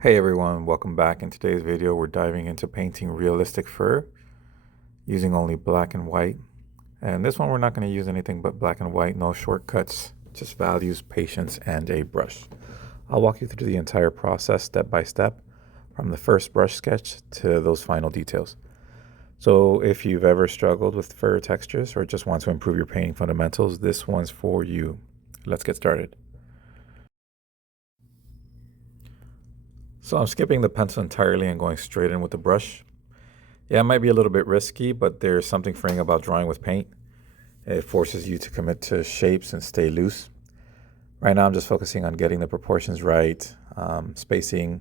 Hey everyone, welcome back. In today's video, we're diving into painting realistic fur using only black and white. And this one, we're not going to use anything but black and white, no shortcuts, just values, patience, and a brush. I'll walk you through the entire process step by step, from the first brush sketch to those final details. So if you've ever struggled with fur textures or just want to improve your painting fundamentals, this one's for you. Let's get started. So I'm skipping the pencil entirely and going straight in with the brush. Yeah, it might be a little bit risky, but there's something freeing about drawing with paint. It forces you to commit to shapes and stay loose. Right now I'm just focusing on getting the proportions right, spacing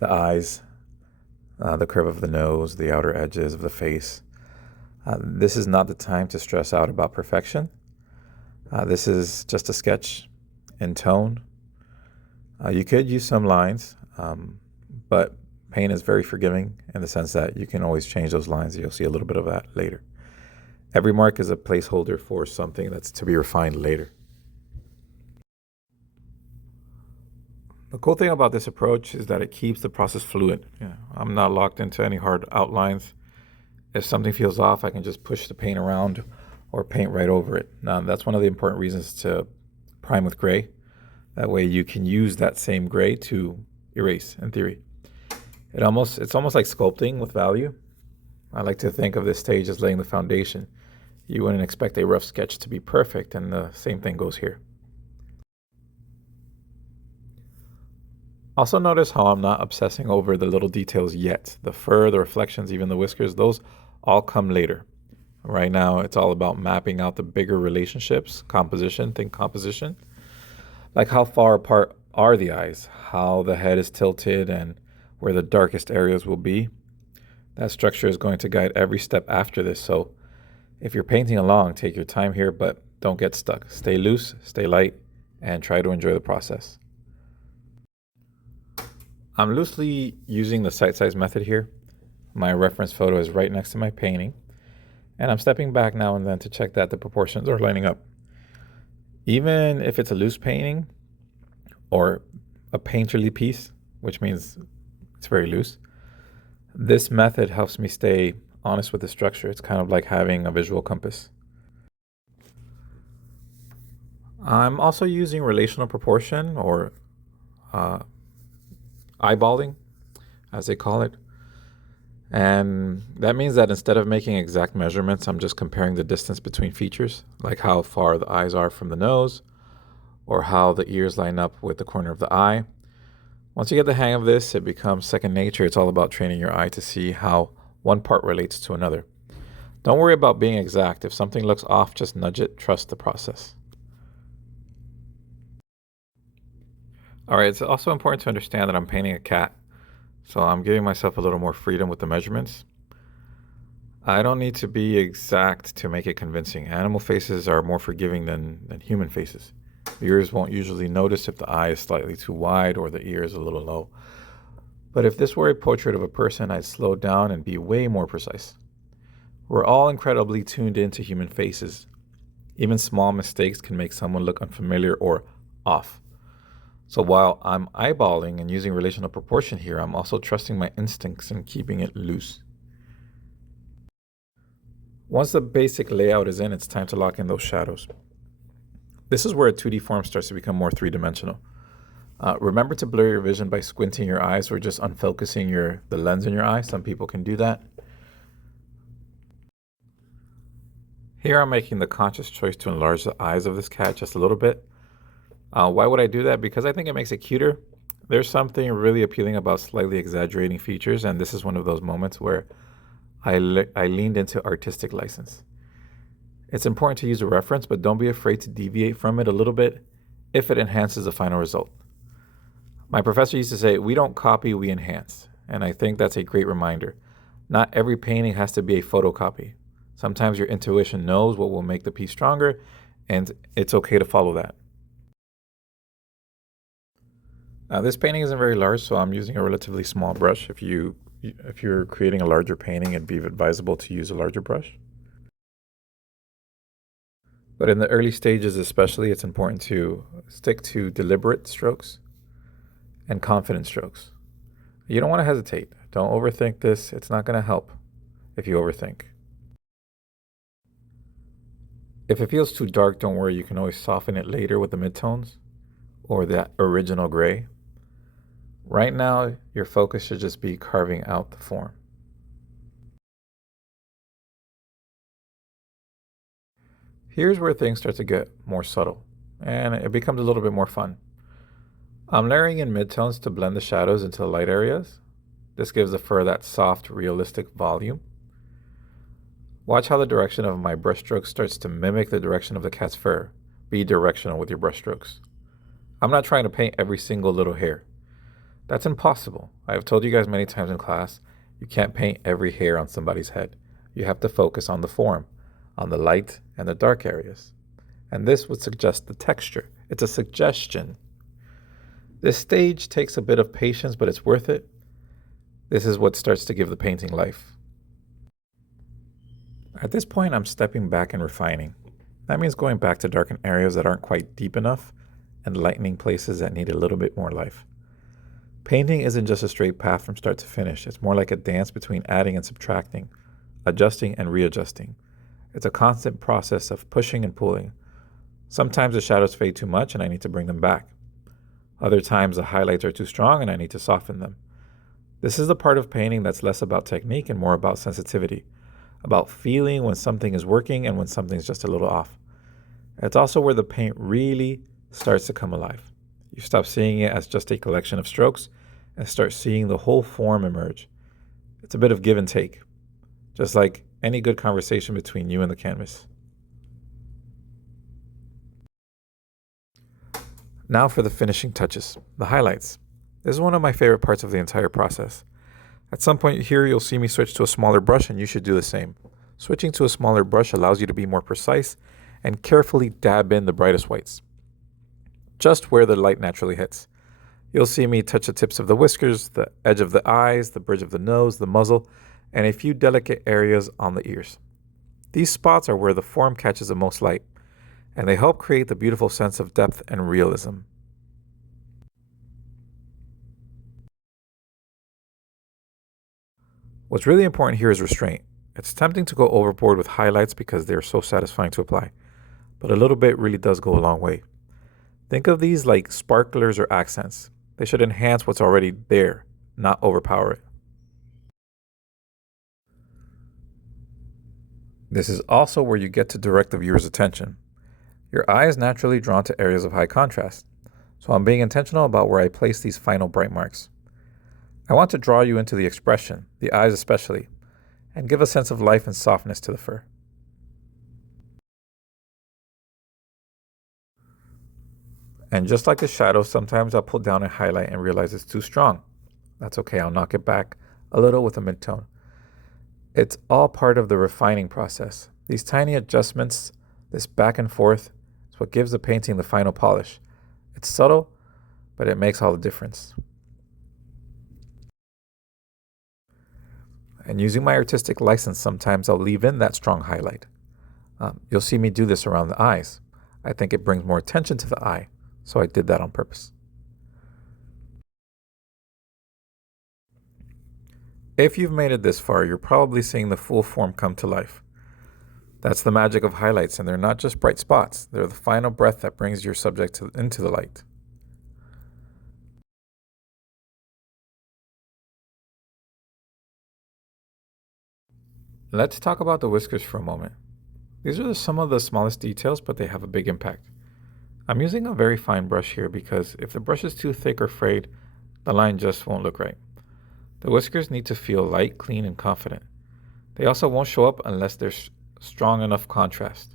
the eyes, the curve of the nose, the outer edges of the face. This is not the time to stress out about perfection. This is just a sketch in tone. You could use some lines, but paint is very forgiving in the sense that you can always change those lines. You'll see a little bit of that later. Every mark is a placeholder for something that's to be refined later. The cool thing about this approach is that it keeps the process fluid. I'm not locked into any hard outlines. If something feels off, I can just push the paint around or paint right over it. Now, that's one of the important reasons to prime with gray. That way you can use that same gray to erase, in theory. It's almost like sculpting with value. I like to think of this stage as laying the foundation. You wouldn't expect a rough sketch to be perfect, and the same thing goes here. Also notice how I'm not obsessing over the little details yet. The fur, the reflections, even the whiskers, those all come later. Right now, it's all about mapping out the bigger relationships, composition, think composition. Like how far apart are the eyes, how the head is tilted, and where the darkest areas will be. That structure is going to guide every step after this, so if you're painting along, take your time here, but don't get stuck. Stay loose, stay light, and try to enjoy the process. I'm loosely using the sight size method here. My reference photo is right next to my painting, and I'm stepping back now and then to check that the proportions are lining up. Even if it's a loose painting or a painterly piece, which means it's very loose, this method helps me stay honest with the structure. It's kind of like having a visual compass. I'm also using relational proportion, or eyeballing, as they call it. And that means that instead of making exact measurements, I'm just comparing the distance between features, like how far the eyes are from the nose, or how the ears line up with the corner of the eye. Once you get the hang of this, it becomes second nature. It's all about training your eye to see how one part relates to another. Don't worry about being exact. If something looks off, just nudge it. Trust the process. All right, it's also important to understand that I'm painting a cat, so I'm giving myself a little more freedom with the measurements. I don't need to be exact to make it convincing. Animal faces are more forgiving than human faces. Viewers won't usually notice if the eye is slightly too wide or the ear is a little low. But if this were a portrait of a person, I'd slow down and be way more precise. We're all incredibly tuned into human faces. Even small mistakes can make someone look unfamiliar or off. So while I'm eyeballing and using relational proportion here, I'm also trusting my instincts and keeping it loose. Once the basic layout is in, it's time to lock in those shadows. This is where a 2D form starts to become more three-dimensional. Remember to blur your vision by squinting your eyes or just unfocusing the lens in your eye. Some people can do that. Here I'm making the conscious choice to enlarge the eyes of this cat just a little bit. Why would I do that? Because I think it makes it cuter. There's something really appealing about slightly exaggerating features, and this is one of those moments where I leaned into artistic license. It's important to use a reference, but don't be afraid to deviate from it a little bit if it enhances the final result. My professor used to say, we don't copy, we enhance. And I think that's a great reminder. Not every painting has to be a photocopy. Sometimes your intuition knows what will make the piece stronger, and it's okay to follow that. Now, this painting isn't very large, so I'm using a relatively small brush. If you're creating a larger painting, it'd be advisable to use a larger brush. But in the early stages especially, it's important to stick to deliberate strokes and confident strokes. You don't want to hesitate. Don't overthink this. It's not going to help if you overthink. If it feels too dark, don't worry. You can always soften it later with the midtones or that original gray. Right now, your focus should just be carving out the form. Here's where things start to get more subtle, and it becomes a little bit more fun. I'm layering in midtones to blend the shadows into the light areas. This gives the fur that soft, realistic volume. Watch how the direction of my brushstroke starts to mimic the direction of the cat's fur. Be directional with your brushstrokes. I'm not trying to paint every single little hair. That's impossible. I have told you guys many times in class, you can't paint every hair on somebody's head. You have to focus on the form, on the light and the dark areas. And this would suggest the texture. It's a suggestion. This stage takes a bit of patience, but it's worth it. This is what starts to give the painting life. At this point, I'm stepping back and refining. That means going back to darken areas that aren't quite deep enough and lightening places that need a little bit more life. Painting isn't just a straight path from start to finish. It's more like a dance between adding and subtracting, adjusting and readjusting. It's a constant process of pushing and pulling. Sometimes the shadows fade too much and I need to bring them back. Other times the highlights are too strong and I need to soften them. This is the part of painting that's less about technique and more about sensitivity, about feeling when something is working and when something's just a little off. It's also where the paint really starts to come alive. You stop seeing it as just a collection of strokes and start seeing the whole form emerge. It's a bit of give and take, just like any good conversation between you and the canvas. Now for the finishing touches, the highlights. This is one of my favorite parts of the entire process. At some point here, you'll see me switch to a smaller brush, and you should do the same. Switching to a smaller brush allows you to be more precise and carefully dab in the brightest whites, just where the light naturally hits. You'll see me touch the tips of the whiskers, the edge of the eyes, the bridge of the nose, the muzzle, and a few delicate areas on the ears. These spots are where the form catches the most light, and they help create the beautiful sense of depth and realism. What's really important here is restraint. It's tempting to go overboard with highlights because they're so satisfying to apply, but a little bit really does go a long way. Think of these like sparklers or accents. They should enhance what's already there, not overpower it. This is also where you get to direct the viewer's attention. Your eye is naturally drawn to areas of high contrast, so I'm being intentional about where I place these final bright marks. I want to draw you into the expression, the eyes especially, and give a sense of life and softness to the fur. And just like the shadow, sometimes I'll pull down a highlight and realize it's too strong. That's okay, I'll knock it back a little with a midtone. It's all part of the refining process. These tiny adjustments, this back and forth, is what gives the painting the final polish. It's subtle, but it makes all the difference. And using my artistic license, sometimes I'll leave in that strong highlight. You'll see me do this around the eyes. I think it brings more attention to the eye, so I did that on purpose. If you've made it this far, you're probably seeing the full form come to life. That's the magic of highlights, and they're not just bright spots. They're the final breath that brings your subject into the light. Let's talk about the whiskers for a moment. These are some of the smallest details, but they have a big impact. I'm using a very fine brush here because if the brush is too thick or frayed, the line just won't look right. The whiskers need to feel light, clean, and confident. They also won't show up unless there's strong enough contrast.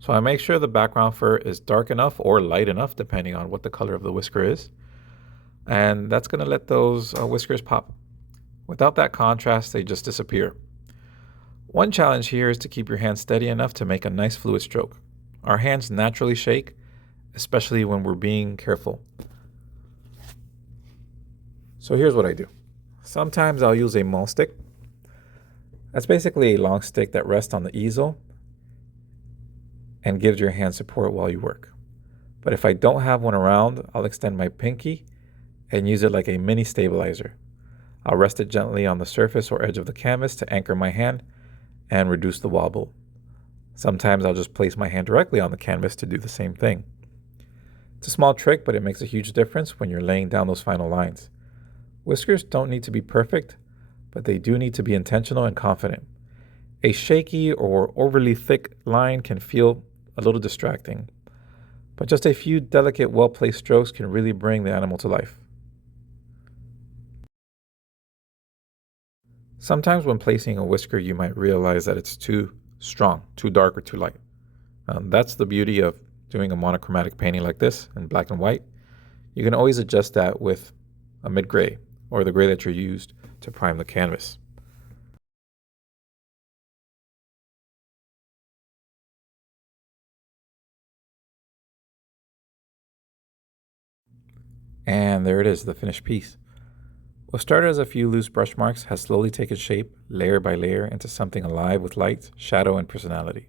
So I make sure the background fur is dark enough or light enough, depending on what the color of the whisker is. And that's going to let those whiskers pop. Without that contrast, they just disappear. One challenge here is to keep your hands steady enough to make a nice fluid stroke. Our hands naturally shake, especially when we're being careful. So here's what I do. Sometimes I'll use a maul stick. That's basically a long stick that rests on the easel and gives your hand support while you work. But if I don't have one around, I'll extend my pinky and use it like a mini stabilizer. I'll rest it gently on the surface or edge of the canvas to anchor my hand and reduce the wobble. Sometimes I'll just place my hand directly on the canvas to do the same thing. It's a small trick, but it makes a huge difference when you're laying down those final lines. Whiskers don't need to be perfect, but they do need to be intentional and confident. A shaky or overly thick line can feel a little distracting, but just a few delicate, well-placed strokes can really bring the animal to life. Sometimes when placing a whisker, you might realize that it's too strong, too dark, or too light. That's the beauty of doing a monochromatic painting like this in black and white. You can always adjust that with a mid-gray or the gray that you used to prime the canvas. And there it is, the finished piece. What started as a few loose brush marks has slowly taken shape, layer by layer, into something alive with light, shadow, and personality.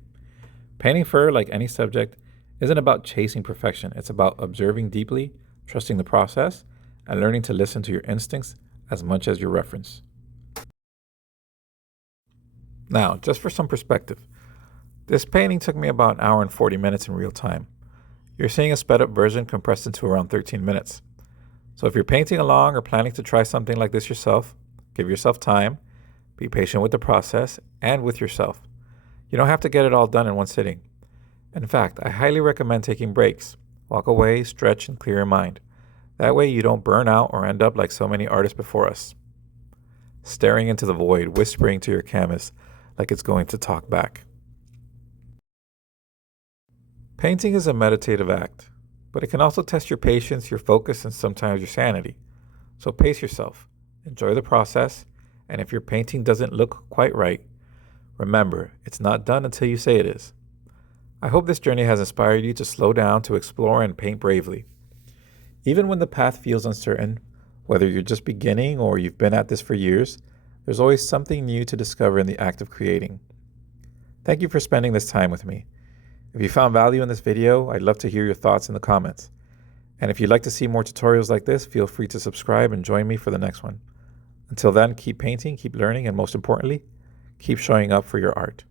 Painting fur, like any subject, isn't about chasing perfection. It's about observing deeply, trusting the process, and learning to listen to your instincts as much as your reference. Now, just for some perspective, this painting took me about an hour and 40 minutes in real time. You're seeing a sped up version compressed into around 13 minutes. So if you're painting along or planning to try something like this yourself, give yourself time, be patient with the process and with yourself. You don't have to get it all done in one sitting. In fact, I highly recommend taking breaks. Walk away, stretch, and clear your mind. That way you don't burn out or end up like so many artists before us, staring into the void, whispering to your canvas like it's going to talk back. Painting is a meditative act, but it can also test your patience, your focus, and sometimes your sanity. So pace yourself, enjoy the process, and if your painting doesn't look quite right, remember, it's not done until you say it is. I hope this journey has inspired you to slow down, to explore, and paint bravely. Even when the path feels uncertain, whether you're just beginning or you've been at this for years, there's always something new to discover in the act of creating. Thank you for spending this time with me. If you found value in this video, I'd love to hear your thoughts in the comments. And if you'd like to see more tutorials like this, feel free to subscribe and join me for the next one. Until then, keep painting, keep learning, and most importantly, keep showing up for your art.